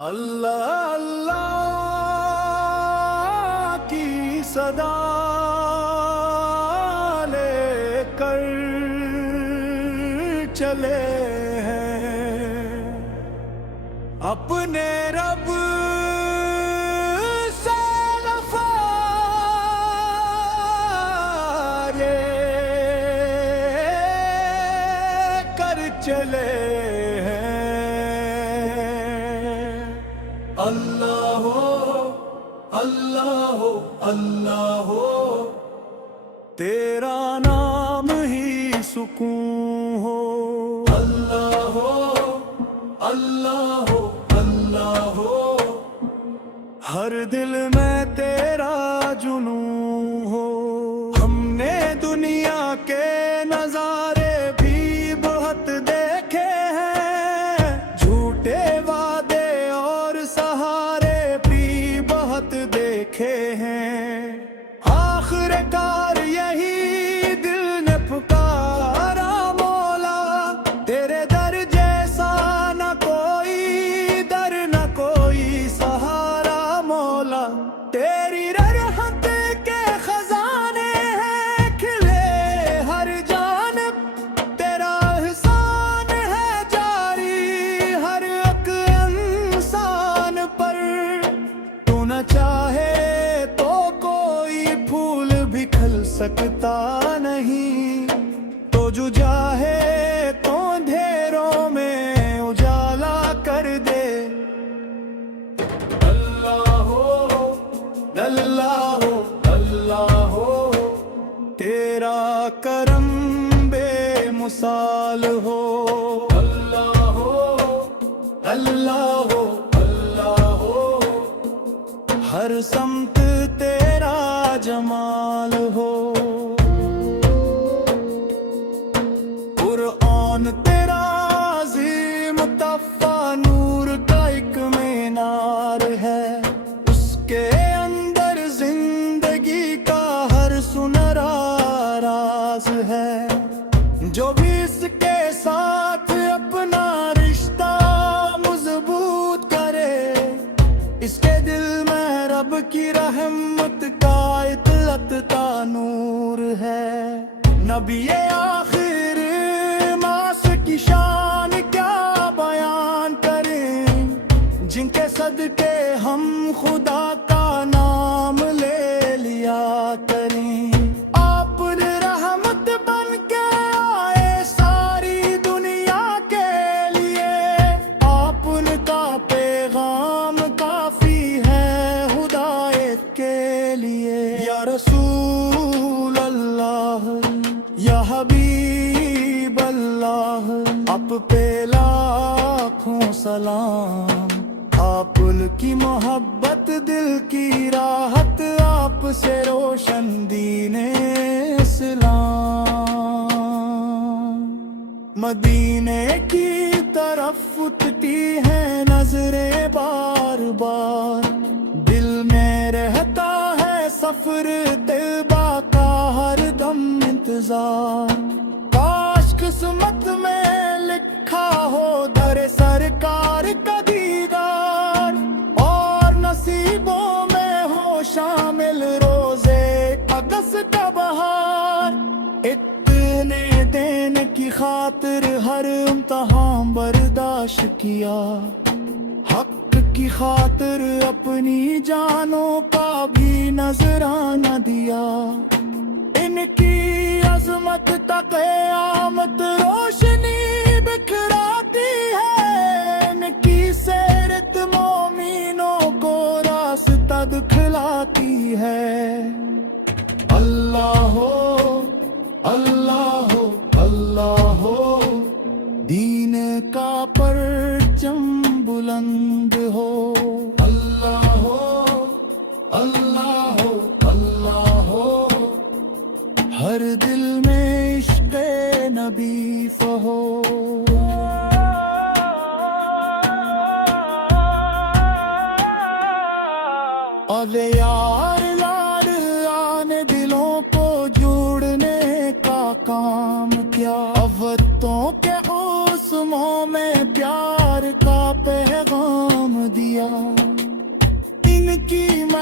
اللہ اللہ کی صدا لے کر چلے ہیں اپنے رب سے وفا یہ کر چلے اللہ ہو اللہ ہو اللہ ہو تیرا نام ہی سکون ہو اللہ ہو اللہ ہو اللہ ہو ہر دل میں تیرا جنون ہو ہم نے دنیا کے نظارے بھی بہت دیکھے ہیں جھوٹے وعدے دیکھے ہیں آخر کار یہی دل نے پکارا مولا تیرے در جیسا نہ کوئی در نہ کوئی سہارا مولا تیری رحمت کے خزانے ہیں کھلے ہر جانب تیرا احسان ہے جاری ہر ایک انسان پر تو نہ چاہے تو کوئی پھول بھی کھل سکتا نہیں تو جو چاہے تو اندھیروں میں اجالا کر دے اللہ ہو اللہ ہو اللہ ہو تیرا کرم بے مثال ہو اللہ ہو اللہ ہو ہر سمت تیرا جمال ہو قرآن تیرا عظیم تحفہ نور کا ایک مینار ہے اس کے اندر زندگی کا ہر سنہرا راز ہے جو بھی اس کے ساتھ اپنا رشتہ مضبوط کرے اس کے دل میں رب کی رحمت کا اطلقتا نور ہے نبی آخر ماس کی شان کیا بیان کریں جن کے صدقے ہم خدا کا نام لے لیا کریں آپ رحمت بن کے آئے ساری دنیا کے لیے آپ کا پیغام کافی ہے ہدایت کے لیے یا رسول اللہ یا حبیب اللہ آپ پہ لاکھوں سلام آپ کی محبت دل کی راحت آپ سے روشن دین اسلام مدینے کی طرف اٹھتی ہیں نظریں بار بار دل میں رہتا ہے سفر طیبہ کا ہر دم انتظار کاش قسمت میں لکھا ہو در سرکار کا دیدار اور نصیبوں میں ہو شامل روزے اگست کا بہار اتنے دین کی خاطر ہر امتحان برداشت کیا حق کی خاطر اپنی جانوں کا بھی نذرانہ دیا ان کی عظمت تا قیامت روشنی بکھراتی ہے ان کی سیرت مومنوں کو راستہ دکھلاتی ہے اللہ ہو اللہ ہو اللہ ہو دین کا پرچم بلند ہو اللہ ہو اللہ ہو اللہ ہو ہر دل میں عشق نبی فہو اب یار لار آنے دلوں کو جوڑنے کا کام کیا افتوں کے موسموں میں پیار کا پیغام دیا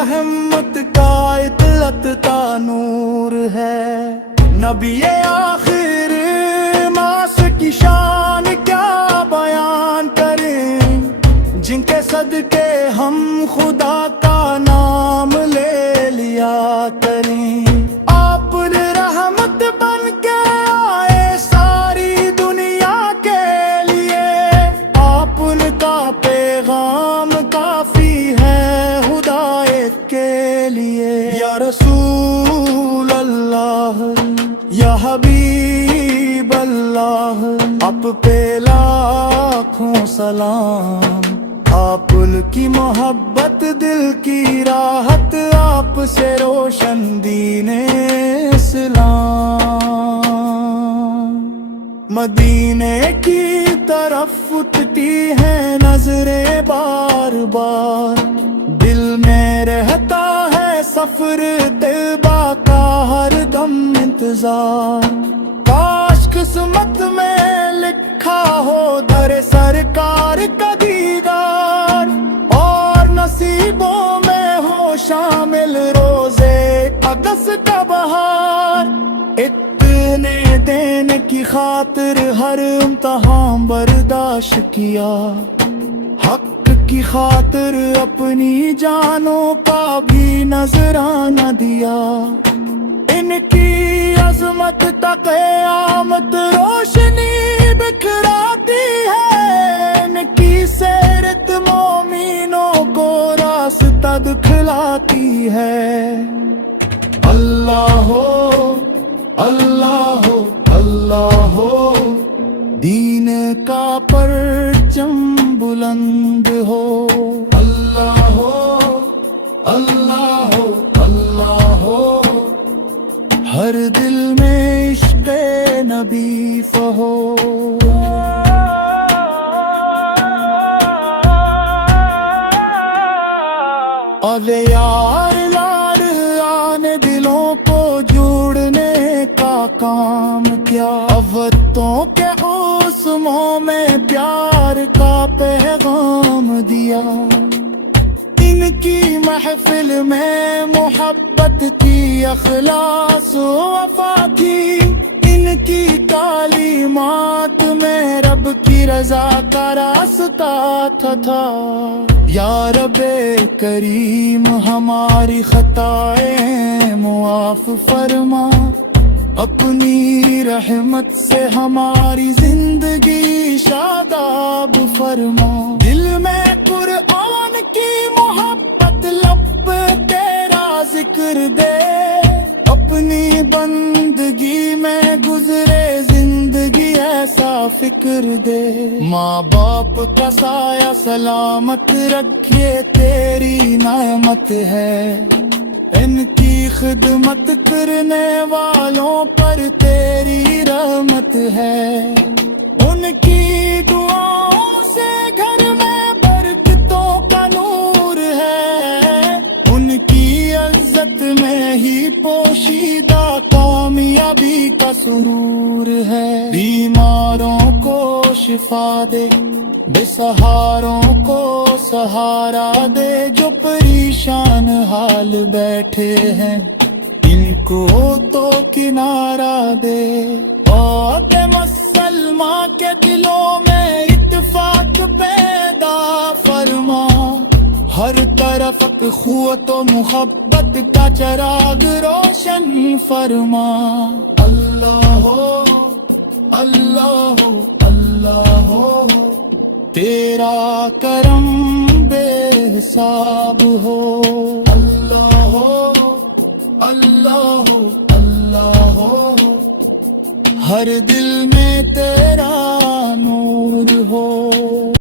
رحمت کا اطلقتا نور ہے۔ نبی آخر ماس کی شان کیا بیان کریں، جن کے صدقے ہم خدا کا نام لے لیا کریں۔ آپ نے رحمت بن کے آئے ساری دنیا کے لیے، آپ کا پیغام کافی ہے ہدایت کے لیے۔ یا رسول اللہ، یا حبیب اللہ، آپ پہ لاکھوں سلام۔ آپ کی محبت دل کی راحت، آپ سے روشن دین اسلام۔ مدینے کی طرف اٹھتی ہیں نظریں بار بار، دل میں رہتا ہے سفر طیبہ کا ہر دم انتظار۔ کاش قسمت میں لکھا ہو در سرکار کا دیدار، اور نصیبوں میں ہو شامل روزے اقدس کا بہار۔ اتنے دینے کی خاطر ہر امتحان برداشت کیا، حق کی خاطر اپنی جانوں کا بھی نذرانہ دیا۔ ان کی عظمت تا قیامت روشنی بکھراتی ہے، ان کی سیرت مومنوں کو راستہ دکھلاتی ہے۔ اللہ ہو، اللہ ہو، اللہ ہو، دین کا پرچم بلند ہو۔ اللہ ہو، اللہ ہو، اللہ ہو، ہر دل میں عشق نبی فہو۔ اب یار لار آنے دلوں کو جوڑنے کا کام کیا، افتوں کے عصموں میں پیار کا پیغام دیا۔ ان کی محفل میں محبت کی اخلاص و وفا تھی، ان کی تعلیمات میں رب کی رضا کا راستہ تھا۔ یا رب کریم ہماری خطائیں معاف فرما، اپنی رحمت سے ہماری زندگی شاداب فرما۔ دل میں قرآن کی محبت، لب تیرا ذکر دے، اپنی بندگی میں گزرے زندگی ایسا فکر دے۔ ماں باپ کا سایہ سلامت رکھے تیری نعمت ہے، ان کی خدمت کرنے والوں پر تیری رحمت ہے۔ ان کی دعاؤں سے گھر میں برکتوں کا نور ہے، ان کی عزت میں ہی پوشیدہ کامیابی کا سرور ہے۔ بیماروں کو شفا دے، بے سہاروں کو سہارا دے، جو پریشان حال بیٹھے ہیں ان کو تو کنارہ دے۔ اور مسلمان کے دلوں میں اتفاق پیدا فرما، ہر طرف اخوت و محبت کا چراغ روشن فرما۔ اللہ ہو، اللہ ہو، اللہ ہو، تیرا کرم بے حساب ہو۔ اللہ ہو، اللہ ہو، اللہ ہو، ہر دل میں تیرا